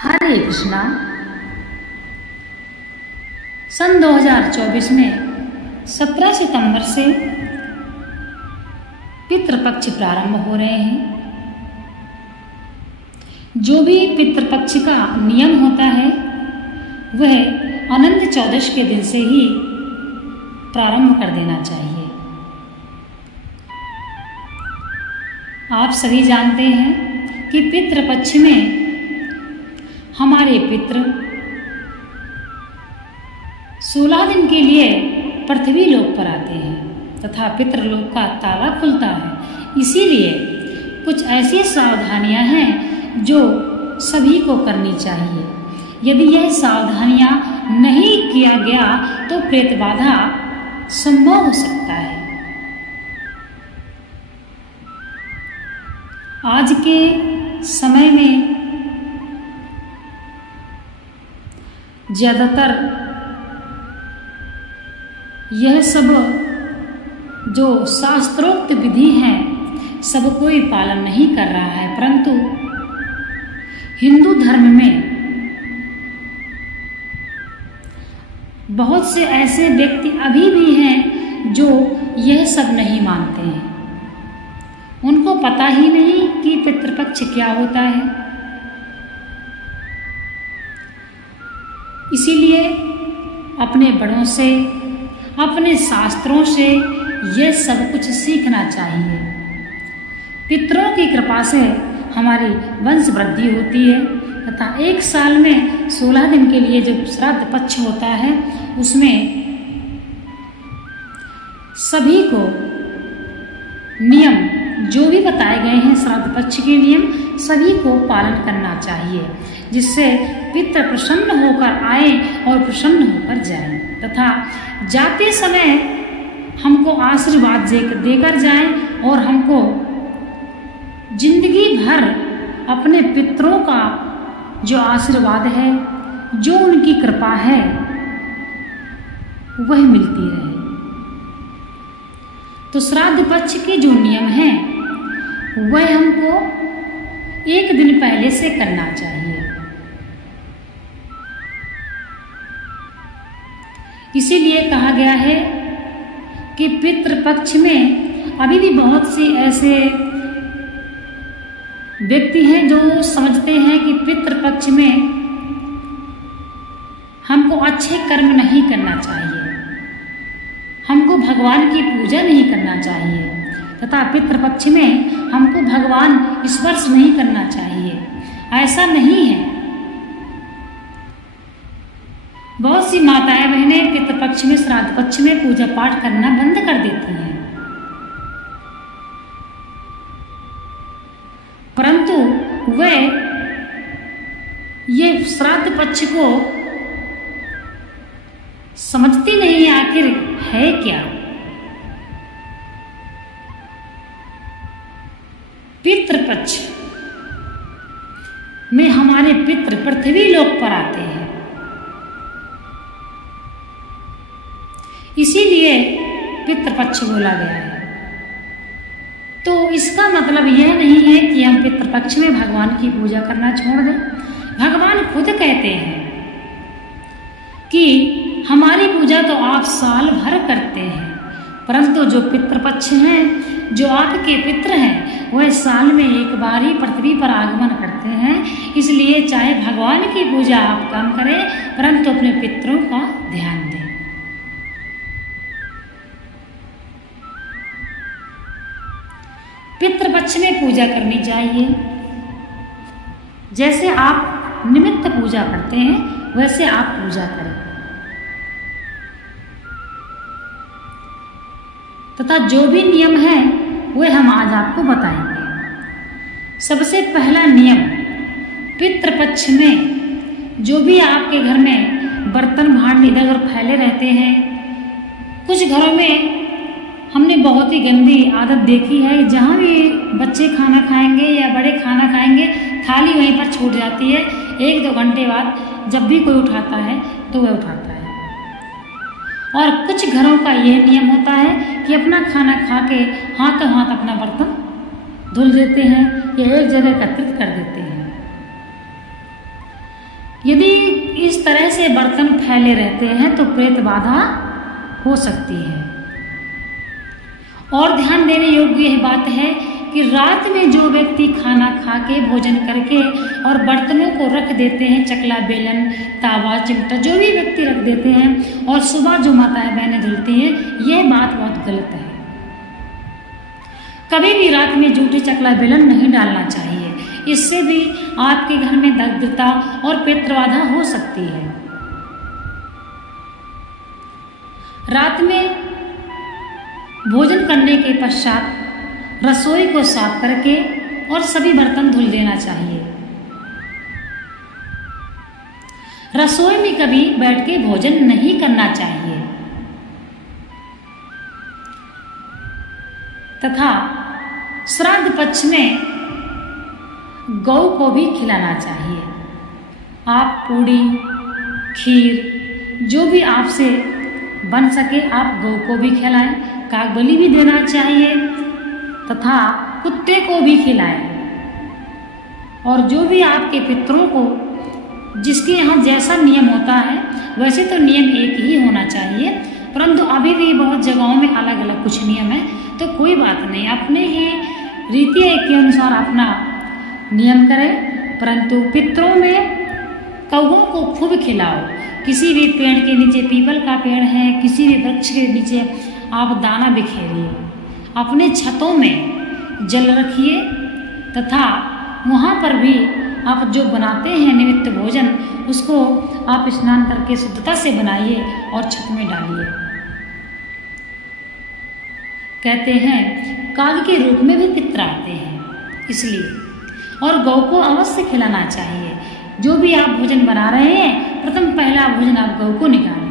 हरे कृष्णा। सन 2024 में 17 सितंबर से पितृपक्ष प्रारंभ हो रहे हैं। जो भी पितृपक्ष का नियम होता है वह अनंत चौदश के दिन से ही प्रारंभ कर देना चाहिए। आप सभी जानते हैं कि पितृपक्ष में हमारे पितृ 16 दिन के लिए पृथ्वी लोक पर आते हैं तथा पितृलोक का ताला खुलता है। इसीलिए कुछ ऐसी सावधानियां हैं जो सभी को करनी चाहिए। यदि यह सावधानियां नहीं किया गया तो प्रेत बाधा संभव हो सकता है। आज के समय में ज़्यादातर यह सब जो शास्त्रोक्त विधि हैं सब कोई पालन नहीं कर रहा है, परंतु हिंदू धर्म में बहुत से ऐसे व्यक्ति अभी भी हैं जो यह सब नहीं मानते हैं। उनको पता ही नहीं कि पितृपक्ष क्या होता है। इसीलिए अपने बड़ों से, अपने शास्त्रों से यह सब कुछ सीखना चाहिए। पितरों की कृपा से हमारी वंश वृद्धि होती है तथा एक साल में 16 दिन के लिए जो श्राद्ध पक्ष होता है उसमें सभी को नियम जो भी बताए गए हैं श्राद्ध पक्ष के नियम सभी को पालन करना चाहिए, जिससे पितृ प्रसन्न होकर आए और प्रसन्न होकर जाएं तथा जाते समय हमको आशीर्वाद देकर जाएं और हमको जिंदगी भर अपने पितरों का जो आशीर्वाद है, जो उनकी कृपा है वह मिलती रहे। तो श्राद्ध पक्ष के जो नियम हैं वह हमको एक दिन पहले से करना चाहिए। इसीलिए कहा गया है कि पितृपक्ष में अभी भी बहुत सी ऐसे व्यक्ति हैं जो समझते हैं कि पितृपक्ष में हमको अच्छे कर्म नहीं करना चाहिए, हमको भगवान की पूजा नहीं करना चाहिए तथा पितृपक्ष में हमको भगवान स्पर्श नहीं करना चाहिए। ऐसा नहीं है। बहुत सी माताएं बहनें पितृपक्ष में, श्राद्ध पक्ष में पूजा पाठ करना बंद कर देती हैं, परंतु वे ये श्राद्ध पक्ष को समझती नहीं आखिर है क्या। पितृपक्ष में हमारे पितृ पृथ्वी लोक पर आते हैं, इसीलिए पितृपक्ष बोला गया है। तो इसका मतलब यह नहीं है कि हम पितृपक्ष में भगवान की पूजा करना छोड़ दें। भगवान खुद कहते हैं कि हमारी पूजा तो आप साल भर करते हैं, परंतु जो पितृपक्ष हैं, जो आपके पितृ हैं, वह साल में एक बार ही पृथ्वी पर आगमन करते हैं। इसलिए चाहे भगवान की पूजा आप कम करें, परंतु अपने पितरों का ध्यान दें। पितृपक्ष में पूजा करनी चाहिए। जैसे आप निमित्त पूजा करते हैं वैसे आप पूजा करें तथा जो भी नियम है वह हम आज आपको बताएंगे। सबसे पहला नियम, पितृपक्ष में जो भी आपके घर में बर्तन भांड इधर उधर फैले रहते हैं, कुछ घरों में हमने बहुत ही गंदी आदत देखी है, जहाँ भी बच्चे खाना खाएंगे या बड़े खाना खाएंगे थाली वहीं पर छूट जाती है। 1-2 घंटे बाद जब भी कोई उठाता है तो वह उठाता है। और कुछ घरों का यह नियम होता है कि अपना खाना खा के हाथों हाथ अपना बर्तन धुल देते हैं या एक जगह एकत्रित कर देते हैं। यदि इस तरह से बर्तन फैले रहते हैं तो प्रेत बाधा हो सकती है। और ध्यान देने योग्य यह बात है कि रात में जो व्यक्ति खाना खा के भोजन करके और बर्तनों को रख देते हैं, चकला बेलन तावा चिमटा जो भी व्यक्ति रख देते हैं और सुबह जो माताएं बहनें धुलती हैं, यह बात बहुत गलत है। कभी भी रात में जूठी चकला बेलन नहीं डालना चाहिए। इससे भी आपके घर में दरिद्रता और पितृबाधा हो सकती है। रात में भोजन करने के पश्चात रसोई को साफ करके और सभी बर्तन धुल देना चाहिए। रसोई में कभी बैठ के भोजन नहीं करना चाहिए तथा श्राद्ध पक्ष में गौ को भी खिलाना चाहिए। आप पूड़ी खीर जो भी आपसे बन सके आप गौ को भी खिलाएं, काग बलि भी देना चाहिए तथा कुत्ते को भी खिलाएं। और जो भी आपके पितरों को जिसके यहाँ जैसा नियम होता है, वैसे तो नियम एक ही होना चाहिए, परंतु अभी भी बहुत जगहों में अलग अलग कुछ नियम है, तो कोई बात नहीं, अपने ही रीति के अनुसार अपना नियम करें। परंतु पितरों में कौओं को खूब खिलाओ। किसी भी पेड़ के नीचे, पीपल का पेड़ है, किसी भी वृक्ष के नीचे आप दाना बिखेरिए। अपने छतों में जल रखिए तथा वहाँ पर भी आप जो बनाते हैं निमित्त भोजन, उसको आप स्नान करके शुद्धता से बनाइए और छत में डालिए। कहते हैं काग के रूप में भी पितर आते हैं, इसलिए और गौ को अवश्य खिलाना चाहिए। जो भी आप भोजन बना रहे हैं, प्रथम पहला भोजन आप गौ को निकालें।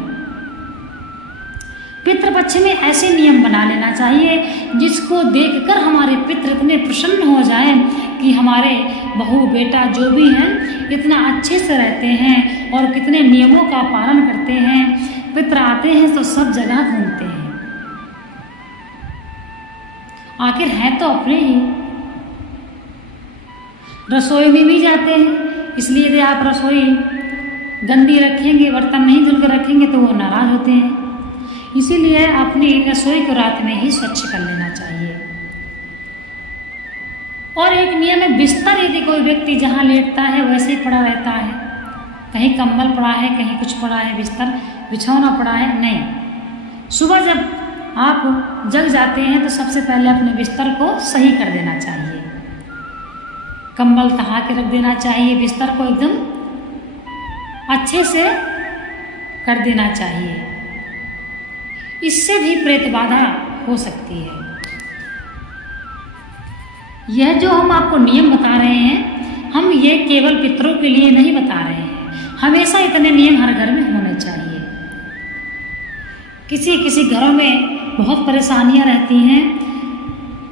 पितृपक्ष में ऐसे नियम बना लेना चाहिए जिसको देखकर हमारे पितृ इतने प्रसन्न हो जाएं कि हमारे बहू बेटा जो भी हैं इतना अच्छे से रहते हैं और कितने नियमों का पालन करते हैं। पितृ आते हैं तो सब जगह घूमते हैं, आखिर हैं तो अपने ही। रसोई में भी जाते हैं, इसलिए यदि आप रसोई गंदी रखेंगे, बर्तन नहीं धुल कर रखेंगे तो वो नाराज होते हैं। इसीलिए अपनी रसोई को रात में ही स्वच्छ कर लेना चाहिए। और एक नियम है, बिस्तर यदि कोई व्यक्ति जहाँ लेटता है वैसे ही पड़ा रहता है, कहीं कंबल पड़ा है, कहीं कुछ पड़ा है, बिस्तर बिछौना पड़ा है, नहीं। सुबह जब आप जग जाते हैं तो सबसे पहले अपने बिस्तर को सही कर देना चाहिए। कंबल तहा के रख देना चाहिए, बिस्तर को एकदम अच्छे से कर देना चाहिए। इससे भी प्रेत बाधा हो सकती है। यह जो हम आपको नियम बता रहे हैं, हम ये केवल पितरों के लिए नहीं बता रहे हैं। हमेशा इतने नियम हर घर में होने चाहिए। किसी किसी घरों में बहुत परेशानियां रहती हैं।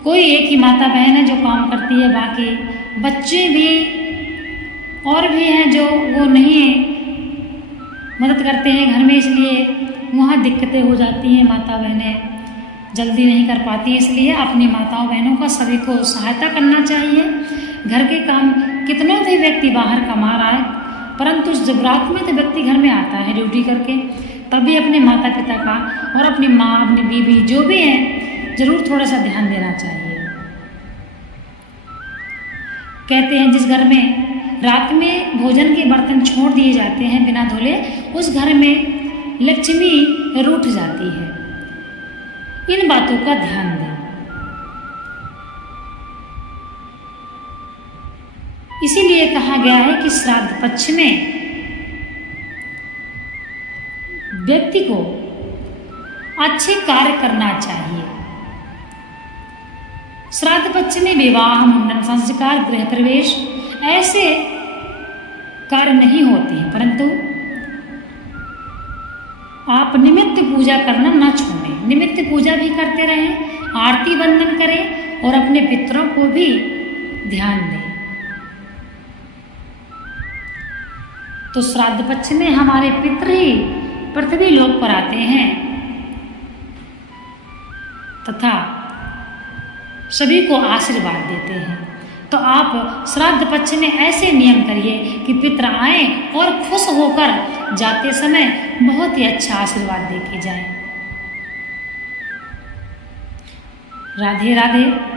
कोई एक ही माता बहन है जो काम करती है, बाकी बच्चे भी और भी हैं जो वो नहीं मदद करते हैं घर में, इसलिए वहाँ दिक्कतें हो जाती हैं। माता बहनें जल्दी नहीं कर पाती, इसलिए अपनी माताओं बहनों का सभी को सहायता करना चाहिए। घर के काम कितनों भी व्यक्ति बाहर कमा रहा है, परंतु जब रात में तो व्यक्ति घर में आता है ड्यूटी करके, तभी अपने माता पिता का और अपनी माँ अपनी बीवी जो भी है जरूर थोड़ा सा ध्यान देना चाहिए। कहते हैं जिस घर में रात में भोजन के बर्तन छोड़ दिए जाते हैं बिना धुले, उस घर में लक्ष्मी रूठ जाती है। इन बातों का ध्यान दें। इसीलिए कहा गया है कि श्राद्ध पक्ष में व्यक्ति को अच्छे कार्य करना चाहिए। श्राद्ध पक्ष में विवाह, मुंडन संस्कार, गृह प्रवेश ऐसे कार्य नहीं होते हैं, परंतु आप निमित्त पूजा करना ना छोड़ें। निमित्त पूजा भी करते रहें, आरती वंदन करें और अपने पितरों को भी ध्यान दें। तो श्राद्ध पक्ष में हमारे पितर ही पृथ्वी लोक पर आते हैं तथा सभी को आशीर्वाद देते हैं। तो आप श्राद्ध पक्ष में ऐसे नियम करिए कि पितर आए और खुश होकर जाते समय बहुत ही अच्छा आशीर्वाद दे के जाए। राधे राधे।